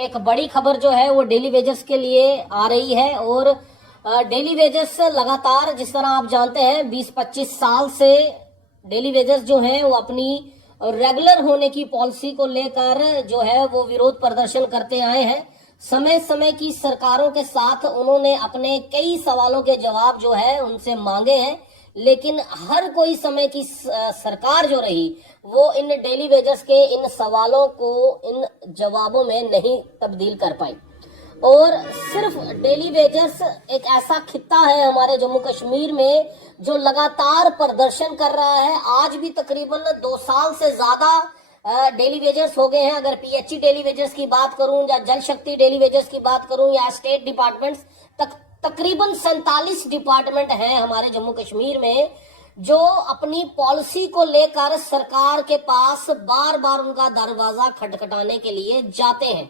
एक बड़ी खबर जो है वो डेली वेजेस के लिए आ रही है। और डेली वेजेस लगातार, जिस तरह आप जानते हैं, 20-25 साल से डेली वेजेस जो है वो अपनी रेगुलर होने की पॉलिसी को लेकर जो है वो विरोध प्रदर्शन करते आए हैं। समय समय की सरकारों के साथ उन्होंने अपने कई सवालों के जवाब जो है उनसे मांगे हैं, लेकिन हर कोई समय की सरकार जो रही वो इन डेली वेजेस के इन सवालों को इन जवाबों में नहीं तब्दील कर पाई। और सिर्फ डेली वेजेस एक ऐसा खित्ता है हमारे जम्मू कश्मीर में जो लगातार प्रदर्शन कर रहा है। आज भी तकरीबन 2 साल से ज्यादा डेली वेजेस हो गए हैं। अगर पीएचई डेली वेजेस की बात करूं या जल शक्ति डेली वेजेस की बात करूं या स्टेट डिपार्टमेंट्स तक, तकरीबन 47 डिपार्टमेंट हैं हमारे जम्मू कश्मीर में जो अपनी पॉलिसी को लेकर सरकार के पास बार बार उनका दरवाजा खटखटाने के लिए जाते हैं,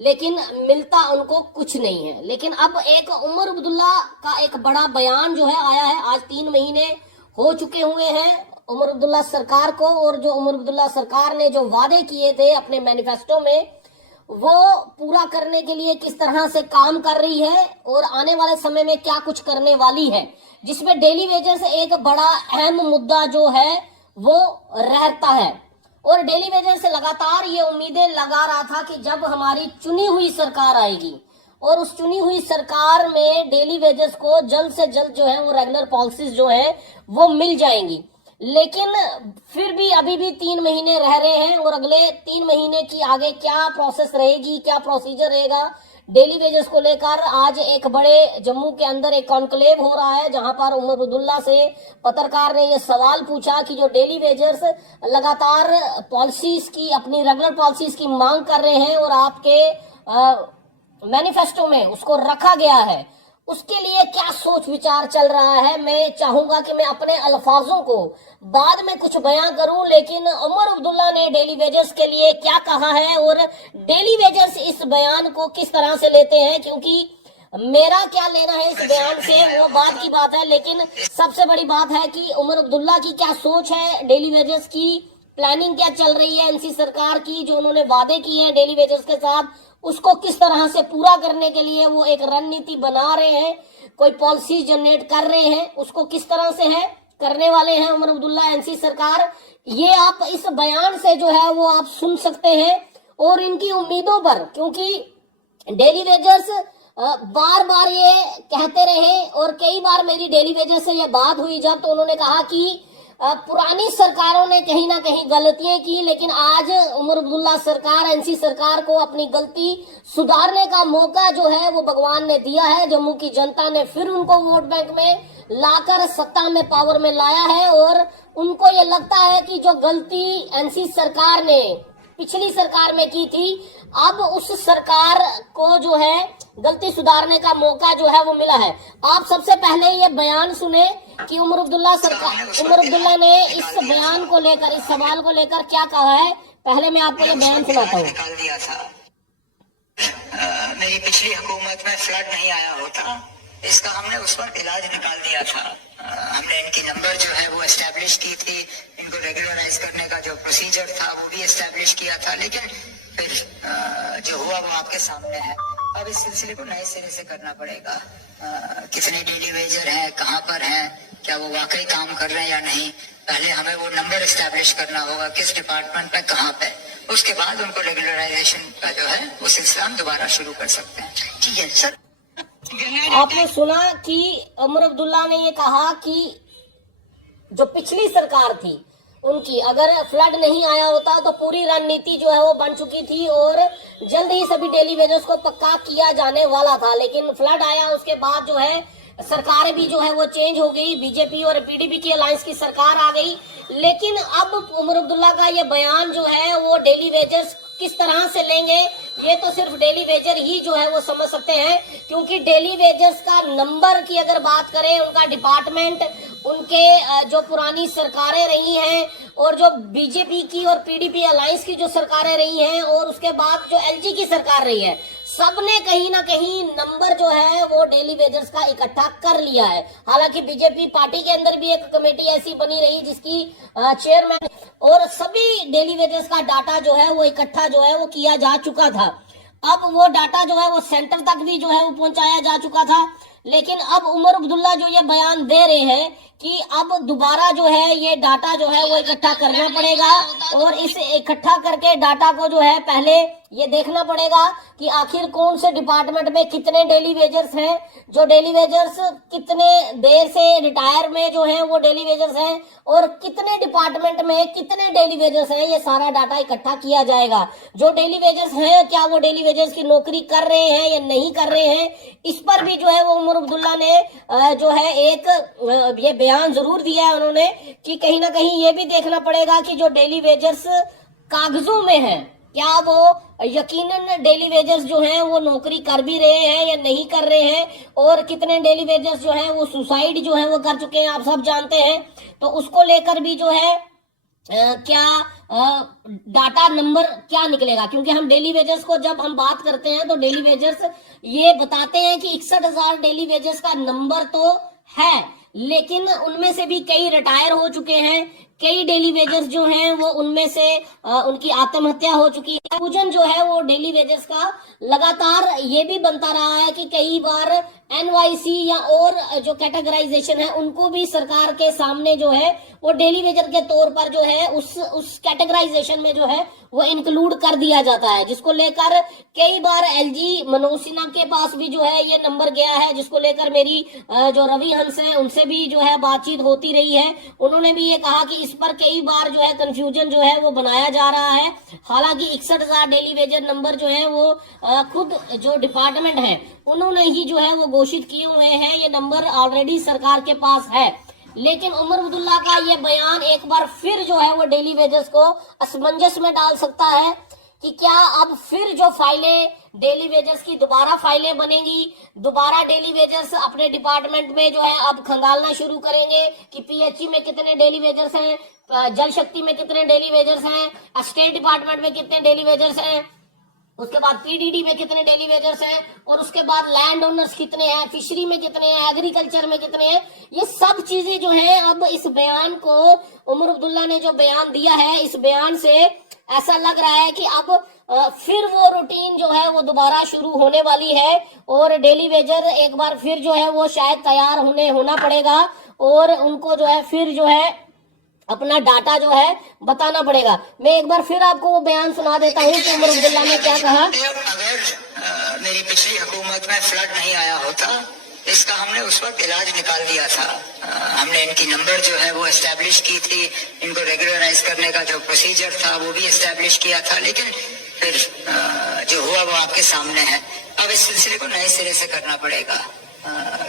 लेकिन मिलता उनको कुछ नहीं है। लेकिन अब एक उमर अब्दुल्ला का एक बड़ा बयान जो है आया है। आज 3 महीने हो चुके हुए हैं उमर अब्दुल्ला सरकार को, और जो उमर अब्दुल्ला सरकार ने जो वादे किए थे अपने मैनिफेस्टो में वो पूरा करने के लिए किस तरह से काम कर रही है और आने वाले समय में क्या कुछ करने वाली है, जिसमें डेली वेजेस एक बड़ा अहम मुद्दा जो है वो रहता है। और डेली वेजेस से लगातार ये उम्मीदें लगा रहा था कि जब हमारी चुनी हुई सरकार आएगी और उस चुनी हुई सरकार में डेली वेजेस को जल्द से जल्द जो है वो रेगुलर पॉलिसीज जो है वो मिल जाएंगी। लेकिन फिर भी अभी भी 3 महीने रह रहे हैं और अगले 3 महीने की आगे क्या प्रोसेस रहेगी, क्या प्रोसीजर रहेगा डेली वेजेस को लेकर। आज एक बड़े जम्मू के अंदर एक कॉन्क्लेव हो रहा है जहां पर उमर अब्दुल्ला से पत्रकार ने यह सवाल पूछा कि जो डेली वेजेस लगातार पॉलिसीज की, अपनी रेगुलर पॉलिसीज की मांग कर रहे हैं और आपके मैनिफेस्टो में उसको रखा गया है, उसके लिए क्या सोच विचार चल रहा है। मैं चाहूंगा कि मैं अपने अल्फाजों को बाद में कुछ बयां करूं, लेकिन उमर अब्दुल्ला ने डेली वेजेस के लिए क्या कहा है और डेली वेजेस इस बयान को किस तरह से लेते हैं, क्योंकि मेरा क्या लेना है इस बयान से वो बात की बात है, लेकिन सबसे बड़ी बात है कि उमर अब्दुल्ला की क्या सोच है, डेली वेजेस की प्लानिंग क्या चल रही है एनसी सरकार की, जो उन्होंने वादे किए हैं डेली वेजेस के साथ उसको किस तरह से पूरा करने के लिए वो एक रणनीति बना रहे हैं, कोई पॉलिसी जनरेट कर रहे हैं, उसको किस तरह से है करने वाले हैं उमर अब्दुल्ला एनसी सरकार। ये आप इस बयान से जो है वो आप सुन सकते हैं और इनकी उम्मीदों पर, क्योंकि डेली वेजेस बार बार ये कहते रहे और कई बार मेरी डेली वेजेस से ये बात हुई जब, तो उन्होंने कहा कि पुरानी सरकारों ने कहीं ना कहीं गलतियां की, लेकिन आज उमर अब्दुल्ला सरकार, एनसी सरकार को अपनी गलती सुधारने का मौका जो है वो भगवान ने दिया है। जम्मू की जनता ने फिर उनको वोट बैंक में लाकर सत्ता में, पावर में लाया है और उनको ये लगता है कि जो गलती एनसी सरकार ने पिछली सरकार में की थी, अब उस सरकार को जो है गलती सुधारने का मौका जो है वो मिला है। आप सबसे पहले ये बयान सुने कि उमर अब्दुल्ला ने इस बयान को लेकर, इस सवाल को लेकर क्या कहा है। पहले मैं आपको ये बयान सुनाता हूँ। निकाल दिया था, मेरी पिछली हुकूमत में फ्लड नहीं आया होता, इसका हमने उस वक्त इलाज निकाल दिया था। हमने इनकी नंबर जो है वो एस्टेब्लिश की थी, इनको रेगुलराइज करने का जो प्रोसीजर था वो भी एस्टेब्लिश किया था, लेकिन फिर जो हुआ वो आपके सामने है। अब इस सिलसिले को नए सिरे से करना पड़ेगा। कितने डेली वेजर हैं, कहाँ पर हैं, क्या वो वाकई काम कर रहे हैं या नहीं, पहले हमें वो नंबर एस्टेब्लिश करना होगा, किस डिपार्टमेंट में कहाँ पे, उसके बाद उनको रेगुलराइजेशन का जो है वो सिलसिला हम दोबारा शुरू कर सकते हैं। ठीक है सर। आपने सुना कि उमर अब्दुल्ला ने ये कहा कि जो पिछली सरकार थी उनकी, अगर फ्लड नहीं आया होता तो पूरी रणनीति जो है वो बन चुकी थी और जल्द ही सभी डेली वेजेस को पक्का किया जाने वाला था। लेकिन फ्लड आया, उसके बाद जो है सरकारें भी जो है वो चेंज हो गई, बीजेपी और पीडीपी की अलायंस की सरकार आ गई। लेकिन अब उमर अब्दुल्ला का ये बयान जो है वो डेली वेजेस किस तरह से लेंगे ये तो सिर्फ डेली वेजर ही जो है वो समझ सकते हैं, क्योंकि डेली वेजर्स का नंबर की अगर बात करें, उनका डिपार्टमेंट, उनके जो पुरानी सरकारें रही हैं और जो बीजेपी की और पीडीपी अलायंस की जो सरकारें रही हैं और उसके बाद जो एलजी की सरकार रही है, सबने कहीं ना कहीं नंबर जो है वो डेली वेजर्स का इकट्ठा कर लिया है। हालांकि बीजेपी पार्टी के अंदर भी एक कमेटी ऐसी बनी रही जिसकी चेयरमैन, और सभी डेली वेजर्स का डाटा जो है वो इकट्ठा जो है वो किया जा चुका था। अब वो डाटा जो है वो सेंटर तक भी जो है वो पहुंचाया जा चुका था। लेकिन अब उमर अब्दुल्ला जो ये बयान दे रहे हैं कि अब दोबारा जो है ये डाटा जो है वो इकट्ठा करना पड़ेगा, और इस इकट्ठा करके डाटा को जो है पहले ये देखना पड़ेगा कि आखिर कौन से डिपार्टमेंट में कितने डेली वेजर्स हैं, जो डेली वेजर्स कितने देर से रिटायर में जो है वो डेली वेजर्स हैं, और कितने डिपार्टमेंट में कितने डेली वेजर्स हैं। ये सारा डाटा इकट्ठा किया जाएगा। जो डेली वेजर्स हैं, क्या वो डेली वेजर्स की नौकरी कर रहे हैं या नहीं कर रहे हैं, इस पर भी जो है वो उमर अब्दुल्ला ने जो है एक ये बयान जरूर दिया है उन्होंने कि कहीं ना कहीं ये भी देखना पड़ेगा कि जो डेली वेजर्स कागजों में है, क्या वो यकीनन डेली वेजर्स जो हैं वो नौकरी कर भी रहे हैं या नहीं कर रहे हैं, और कितने डेली वेजर्स जो हैं वो सुसाइड जो है वो कर चुके हैं, आप सब जानते हैं। तो उसको लेकर भी जो है क्या डाटा नंबर क्या निकलेगा, क्योंकि हम डेली वेजर्स को जब हम बात करते हैं तो डेली वेजर्स ये बताते हैं कि 61,000 डेली वेजर्स का नंबर तो है, लेकिन उनमें से भी कई रिटायर हो चुके हैं, कई डेली वेजर्स जो हैं वो उनमें से उनकी आत्महत्या हो चुकी है। कंफ्यूजन जो है वो डेली वेजर्स का लगातार ये भी बनता रहा है कि कई बार एनवाईसी या और जो कैटेगराइजेशन है उनको भी सरकार के सामने जो है वो डेली वेजर के तौर पर जो है उस कैटेगराइजेशन में जो है वो इंक्लूड कर दिया जाता है, जिसको लेकर कई बार एलजी मनोज सिन्हा के पास भी जो है ये नंबर गया है, जिसको लेकर मेरी जो रवि हंस है उनसे भी जो है बातचीत होती रही है। उन्होंने भी ये कहा कि इस पर कई बार जो है कंफ्यूजन जो है वो बनाया जा रहा है। हालांकि 61,000 डेली वेजर नंबर जो है वो खुद जो डिपार्टमेंट है उन्होंने ही जो है वो घोषित किए हुए हैं, ये नंबर ऑलरेडी सरकार के पास है। लेकिन उमर अब्दुल्ला का ये बयान एक बार फिर जो है वो डेली वेजर्स को असमंजस में डाल सकता है कि क्या अब फिर जो फाइलें डेली वेजर्स की दोबारा फाइलें बनेंगी, दोबारा डेली वेजर्स अपने डिपार्टमेंट में जो है अब खंगालना शुरू करेंगे कि पीएचई में कितने डेली वेजर्स हैं, जल शक्ति में कितने डेली वेजर्स हैं, स्टेट डिपार्टमेंट में कितने डेली वेजर्स हैं, उसके बाद पीडीडी में कितने डेली वेजर्स हैं, और उसके बाद लैंड ओनर्स कितने हैं, फिशरी में कितने हैं, एग्रीकल्चर में कितने हैं। ये सब चीजें जो हैं अब इस बयान को उमर अब्दुल्ला ने जो बयान दिया है, इस बयान से ऐसा लग रहा है कि अब फिर वो रूटीन जो है वो दोबारा शुरू होने वाली है, और डेली वेजर एक बार फिर जो है वो शायद तैयार होना पड़ेगा, और उनको जो है फिर जो है अपना डाटा जो है बताना पड़ेगा। मैं एक बार फिर आपको वो बयान सुना देता हूँ कि उमर अब्दुल्ला ने क्या कहा। अगर मेरी पिछली हुकूमत में फ्लड नहीं आया होता, इसका हमने उस वक्त इलाज निकाल दिया था। हमने इनकी नंबर जो है वो एस्टेब्लिश की थी, इनको रेगुलराइज करने का जो प्रोसीजर था वो भी एस्टेब्लिश किया था, लेकिन फिर जो हुआ वो आपके सामने है। अब इस सिलसिले को नए सिरे से करना पड़ेगा।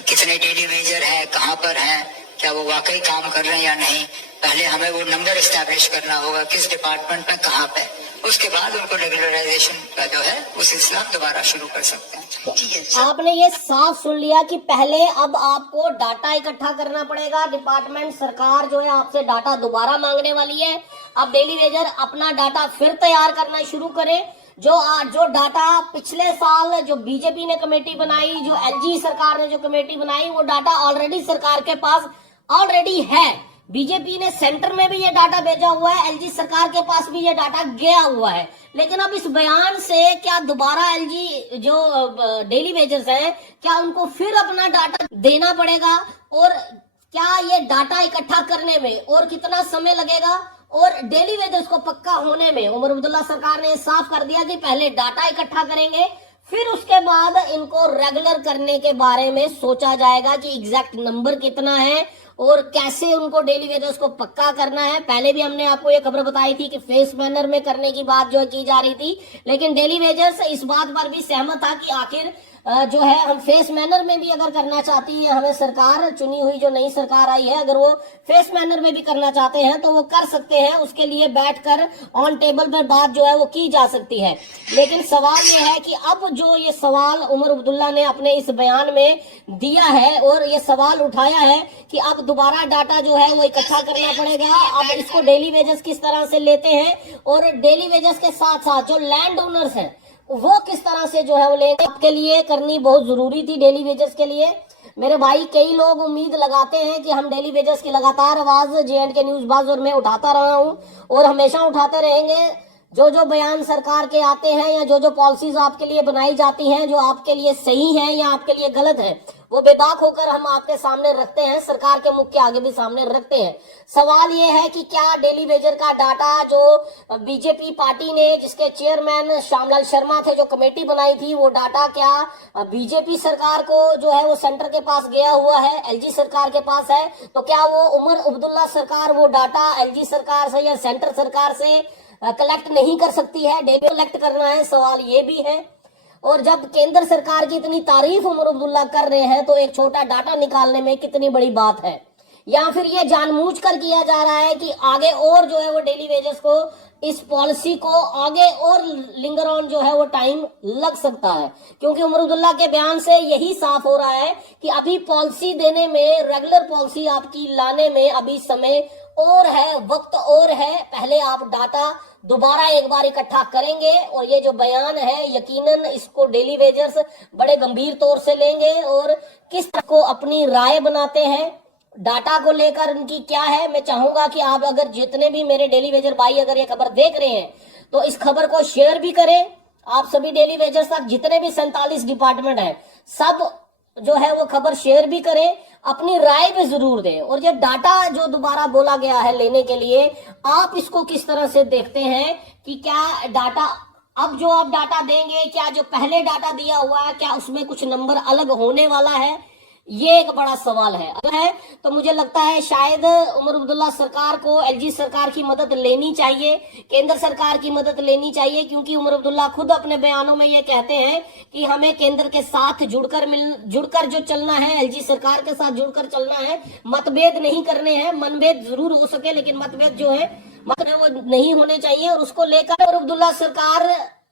कितने डेली वेजर हैं, कहाँ पर हैं, क्या वो वाकई काम कर रहे हैं या नहीं, पहले हमें वो नंबर एस्टैब्लिश करना होगा किस डिपार्टमेंट में कहाँ पे, उसके बाद उनको रेगुलराइजेशन का जो है वो सिलसिला दोबारा शुरू कर सकते हैं। आपने ये साफ सुन लिया कि पहले अब आपको डाटा इकट्ठा करना पड़ेगा, डिपार्टमेंट सरकार जो है आपसे डाटा दोबारा मांगने वाली है। अब डेली वेजर अपना डाटा फिर तैयार करना शुरू करें। जो डाटा पिछले साल जो बीजेपी ने कमेटी बनाई, जो एलजी सरकार ने जो कमेटी बनाई, वो डाटा ऑलरेडी सरकार के पास ऑलरेडी है। बीजेपी ने सेंटर में भी ये डाटा भेजा हुआ है, एलजी सरकार के पास भी ये डाटा गया हुआ है। लेकिन अब इस बयान से क्या दोबारा एलजी जो डेली वेजर्स हैं, क्या उनको फिर अपना डाटा देना पड़ेगा, और क्या ये डाटा इकट्ठा करने में और कितना समय लगेगा, और डेली वेजर्स को पक्का होने में उमर अब्दुल्ला सरकार ने साफ कर दिया कि पहले डाटा इकट्ठा करेंगे, फिर उसके बाद इनको रेगुलर करने के बारे में सोचा जाएगा कि एग्जैक्ट नंबर कितना है और कैसे उनको डेली वेजर्स को पक्का करना है। पहले भी हमने आपको ये खबर बताई थी कि फेस मैनर में करने की बात जो की जा रही थी, लेकिन डेली वेजर्स इस बात पर भी सहमत था कि आखिर जो है हम फेस मैनर में भी अगर करना चाहती है, हमें सरकार चुनी हुई जो नई सरकार आई है, अगर वो फेस मैनर में भी करना चाहते हैं तो वो कर सकते हैं। उसके लिए बैठकर ऑन टेबल पर बात जो है वो की जा सकती है। लेकिन सवाल ये है कि अब जो ये सवाल उमर अब्दुल्ला ने अपने इस बयान में दिया है और ये सवाल उठाया है कि अब दोबारा डाटा जो है वो इकट्ठा करना पड़ेगा। अब इसको डेली वेजर्स किस तरह से लेते हैं, और डेली वेजर्स के साथ साथ जो लैंड ओनर्स हैं वो किस तरह से जो है वो लेंगे, आपके लिए करनी बहुत जरूरी थी डेली वेजर्स के लिए। मेरे भाई, कई लोग उम्मीद लगाते हैं कि हम डेली वेजर्स की लगातार आवाज JNK न्यूज बाज और मैं उठाता रहा हूं और हमेशा उठाते रहेंगे। जो जो बयान सरकार के आते हैं या जो जो पॉलिसीज आपके लिए बनाई जाती हैं, जो आपके लिए सही हैं या आपके लिए गलत है, वो बेबाक होकर हम आपके सामने रखते हैं, सरकार के मुख के आगे भी सामने रखते हैं। सवाल ये है कि क्या डेली वेजर का डाटा जो बीजेपी पार्टी ने, जिसके चेयरमैन श्यामलाल शर्मा थे, जो कमेटी बनाई थी, वो डाटा क्या बीजेपी सरकार को जो है वो सेंटर के पास गया हुआ है, एलजी सरकार के पास है, तो क्या वो उमर अब्दुल्ला सरकार वो डाटा एलजी सरकार से या सेंटर सरकार से कलेक्ट नहीं कर सकती है? डेली कलेक्ट करना है, सवाल ये भी है। और जब केंद्र सरकार की इतनी तारीफ उमर अब्दुल्ला कर रहे हैं, तो एक छोटा डाटा निकालने में कितनी बड़ी बात है? या फिर ये जानबूझकर किया जा रहा है कि आगे और जो है वो डेली वेजेस को, इस पॉलिसी को आगे और लिंगर ऑन जो है वो टाइम लग सकता है? क्योंकि उमर अब्दुल्ला के बयान से यही साफ हो रहा है कि अभी पॉलिसी देने में, रेगुलर पॉलिसी आपकी लाने में अभी समय और है, वक्त और है। पहले आप डाटा दोबारा एक बार इकट्ठा करेंगे और ये जो बयान है यकीनन इसको डेली वेजर्स बड़े गंभीर तौर से लेंगे और किस तरह को अपनी राय बनाते हैं डाटा को लेकर, उनकी क्या है। मैं चाहूंगा कि आप अगर जितने भी मेरे डेली वेजर भाई अगर ये खबर देख रहे हैं तो इस खबर को शेयर भी करें। आप सभी डेली वेजर्स तक जितने भी 47 डिपार्टमेंट है, सब जो है वो खबर शेयर भी करें, अपनी राय भी जरूर दें। और ये डाटा जो दोबारा बोला गया है लेने के लिए, आप इसको किस तरह से देखते हैं कि क्या डाटा, अब जो आप डाटा देंगे, क्या जो पहले डाटा दिया हुआ है क्या उसमें कुछ नंबर अलग होने वाला है? ये एक बड़ा सवाल है। तो मुझे लगता है शायद उमर अब्दुल्ला सरकार को एलजी सरकार की मदद लेनी चाहिए, केंद्र सरकार की मदद लेनी चाहिए, क्योंकि उमर अब्दुल्ला खुद अपने बयानों में ये कहते हैं कि हमें केंद्र के साथ जुड़कर जो चलना है, एलजी सरकार के साथ जुड़कर चलना है, मतभेद नहीं करने हैं। मनभेद जरूर हो सके लेकिन मतभेद जो है वो नहीं होने चाहिए। और उसको लेकर उमर अब्दुल्ला सरकार,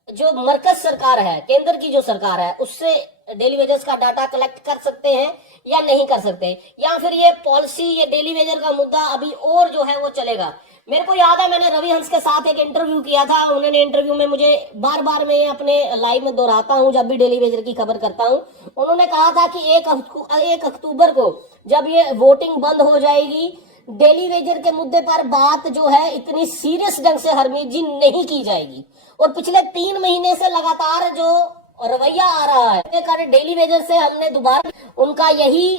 जो मरकज सरकार है, केंद्र की जो सरकार है, उससे डेली वेजर्स का डाटा कलेक्ट कर सकते हैं या नहीं कर सकते, या फिर ये पॉलिसी, ये डेली वेजर का मुद्दा अभी और जो है वो चलेगा। मेरे को याद है मैंने रवि हंस के साथ एक इंटरव्यू किया था, उन्होंने इंटरव्यू में मुझे बार बार मैं अपने लाइव में दोहराता हूं जब भी डेली वेजर की खबर करता हूं, उन्होंने कहा था कि 1 अक्टूबर को जब ये वोटिंग बंद हो जाएगी, डेली वेजर के मुद्दे पर बात जो है इतनी सीरियस ढंग से हरमीत जी नहीं की जाएगी। और पिछले 3 महीने से लगातार जो रवैया आ रहा है डेली वेजर से, हमने दोबारा उनका यही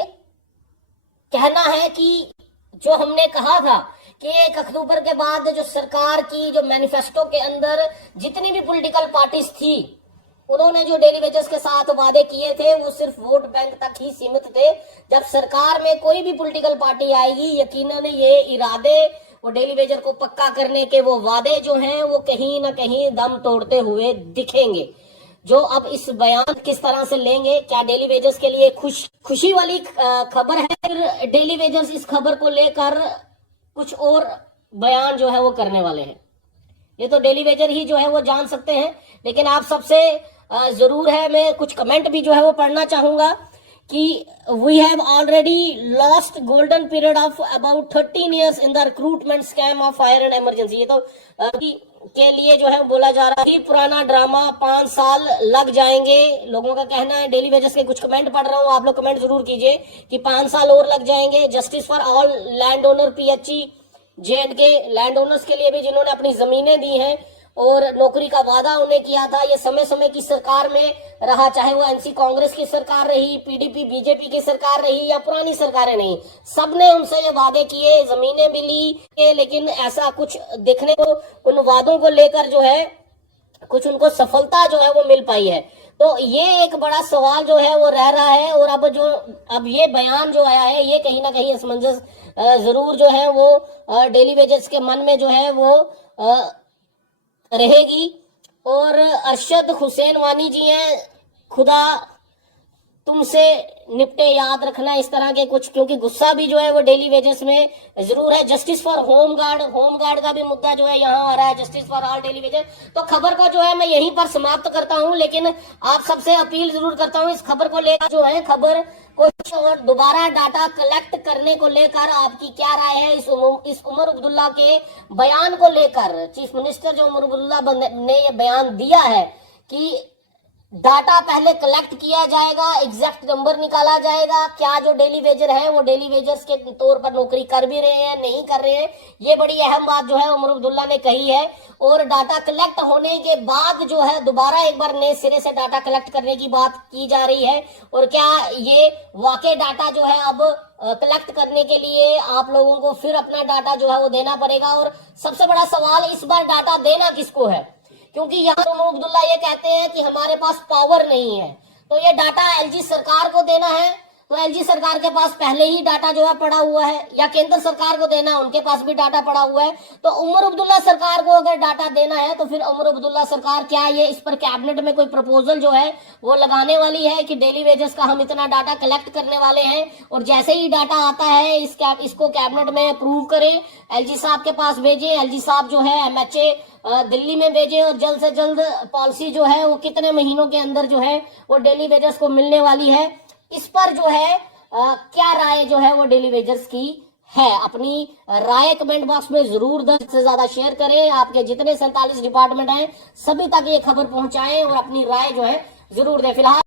कहना है कि जो हमने कहा था कि 1 अक्टूबर के बाद जो सरकार की जो मैनिफेस्टो के अंदर जितनी भी पॉलिटिकल पार्टीज थी, उन्होंने जो डेली वेजर्स के साथ वादे किए थे वो सिर्फ वोट बैंक तक ही सीमित थे। जब सरकार में कोई भी पॉलिटिकल पार्टी आएगी, यकीनन ये इरादे, वो डेली वेजर को पक्का करने के वो वादे जो हैं वो कहीं ना कहीं दम तोड़ते हुए दिखेंगे। जो अब इस बयान किस तरह से लेंगे, क्या डेली वेजर्स के लिए खुशी वाली खबर है, फिर डेली वेजर्स इस खबर को लेकर कुछ और बयान जो है वो करने वाले हैं, ये तो डेली वेजर ही जो है वो जान सकते हैं। लेकिन आप सबसे जरूर है, मैं कुछ कमेंट भी जो है वो पढ़ना चाहूंगा कि we have already lost golden period of about 13 years in the recruitment scam of fire and emergency. ये तो के लिए जो है बोला जा रहा है पुराना ड्रामा, 5 साल लग जाएंगे, लोगों का कहना है। डेली वेजर्स के कुछ कमेंट पढ़ रहा हूँ, आप लोग कमेंट जरूर कीजिए कि 5 साल और लग जाएंगे। Justice for all land owner PHE J&K land owners के लिए भी, जिन्होंने अपनी जमीनें दी हैं और नौकरी का वादा उन्हें किया था, ये समय समय की सरकार में रहा, चाहे वो NC कांग्रेस की सरकार रही, PDP BJP की सरकार रही या पुरानी सरकारें नहीं, सबने उनसे ये वादे किए, जमीनें भी ली, लेकिन ऐसा कुछ देखने को, उन वादों को लेकर जो है कुछ उनको सफलता जो है वो मिल पाई है। तो ये एक बड़ा सवाल जो है वो रह रहा है। और अब ये बयान जो आया है, ये कहीं ना कहीं असमंजस जरूर जो है वो डेली वेजर्स के मन में जो है वो रहेगी। और अरशद हुसैन वानी जी हैं, खुदा तुमसे निपटे, याद रखना, इस तरह के कुछ, क्योंकि गुस्सा भी जो है वो डेली वेजर्स में जरूर है। जस्टिस फॉर होम गार्ड का भी मुद्दा जो है यहाँ आ रहा है, justice for all daily Vaser. तो खबर को जो है मैं यहीं पर समाप्त करता हूँ, लेकिन आप सबसे अपील जरूर करता हूँ, इस खबर को लेकर जो है, खबर को और दोबारा डाटा कलेक्ट करने को लेकर आपकी क्या राय है? इस उमर अब्दुल्ला के बयान को लेकर, चीफ मिनिस्टर जो उमर अब्दुल्ला ने ये बयान दिया है कि डाटा पहले कलेक्ट किया जाएगा, एग्जैक्ट नंबर निकाला जाएगा, क्या जो डेली वेजर है वो डेली वेजर्स के तौर पर नौकरी कर भी रहे हैं नहीं कर रहे हैं, ये बड़ी अहम बात जो है उमर अब्दुल्ला ने कही है। और डाटा कलेक्ट होने के बाद जो है दोबारा एक बार नए सिरे से डाटा कलेक्ट करने की बात की जा रही है। और क्या ये वाकई डाटा जो है अब कलेक्ट करने के लिए आप लोगों को फिर अपना डाटा जो है वो देना पड़ेगा। और सबसे बड़ा सवाल इस बार डाटा देना किसको है, क्योंकि यहाँ उमर अब्दुल्ला ये कहते हैं कि हमारे पास पावर नहीं है, तो ये डाटा एलजी सरकार को देना है। तो एलजी सरकार के पास पहले ही डाटा जो है पड़ा हुआ है, या केंद्र सरकार को देना है, उनके पास भी डाटा पड़ा हुआ है। तो उमर अब्दुल्ला सरकार को अगर डाटा देना है तो फिर उमर अब्दुल्ला सरकार क्या ये इस पर कैबिनेट में कोई प्रपोजल जो है वो लगाने वाली है कि डेली वेजेस का हम इतना डाटा कलेक्ट करने वाले हैं, और जैसे ही डाटा आता है इसको कैबिनेट में अप्रूव करें, एलजी साहब के पास भेजें, एलजी साहब जो है एमएचए दिल्ली में भेजें, और जल्द से जल्द पॉलिसी जो है वो कितने महीनों के अंदर जो है वो डेली वेजर्स को मिलने वाली है, इस पर जो है क्या राय जो है वो डेली वेजर्स की है। अपनी राय कमेंट बॉक्स में जरूर 10 से ज्यादा शेयर करें। आपके जितने 47 डिपार्टमेंट हैं सभी तक ये खबर पहुंचाएं और अपनी राय जो है जरूर दें। फिलहाल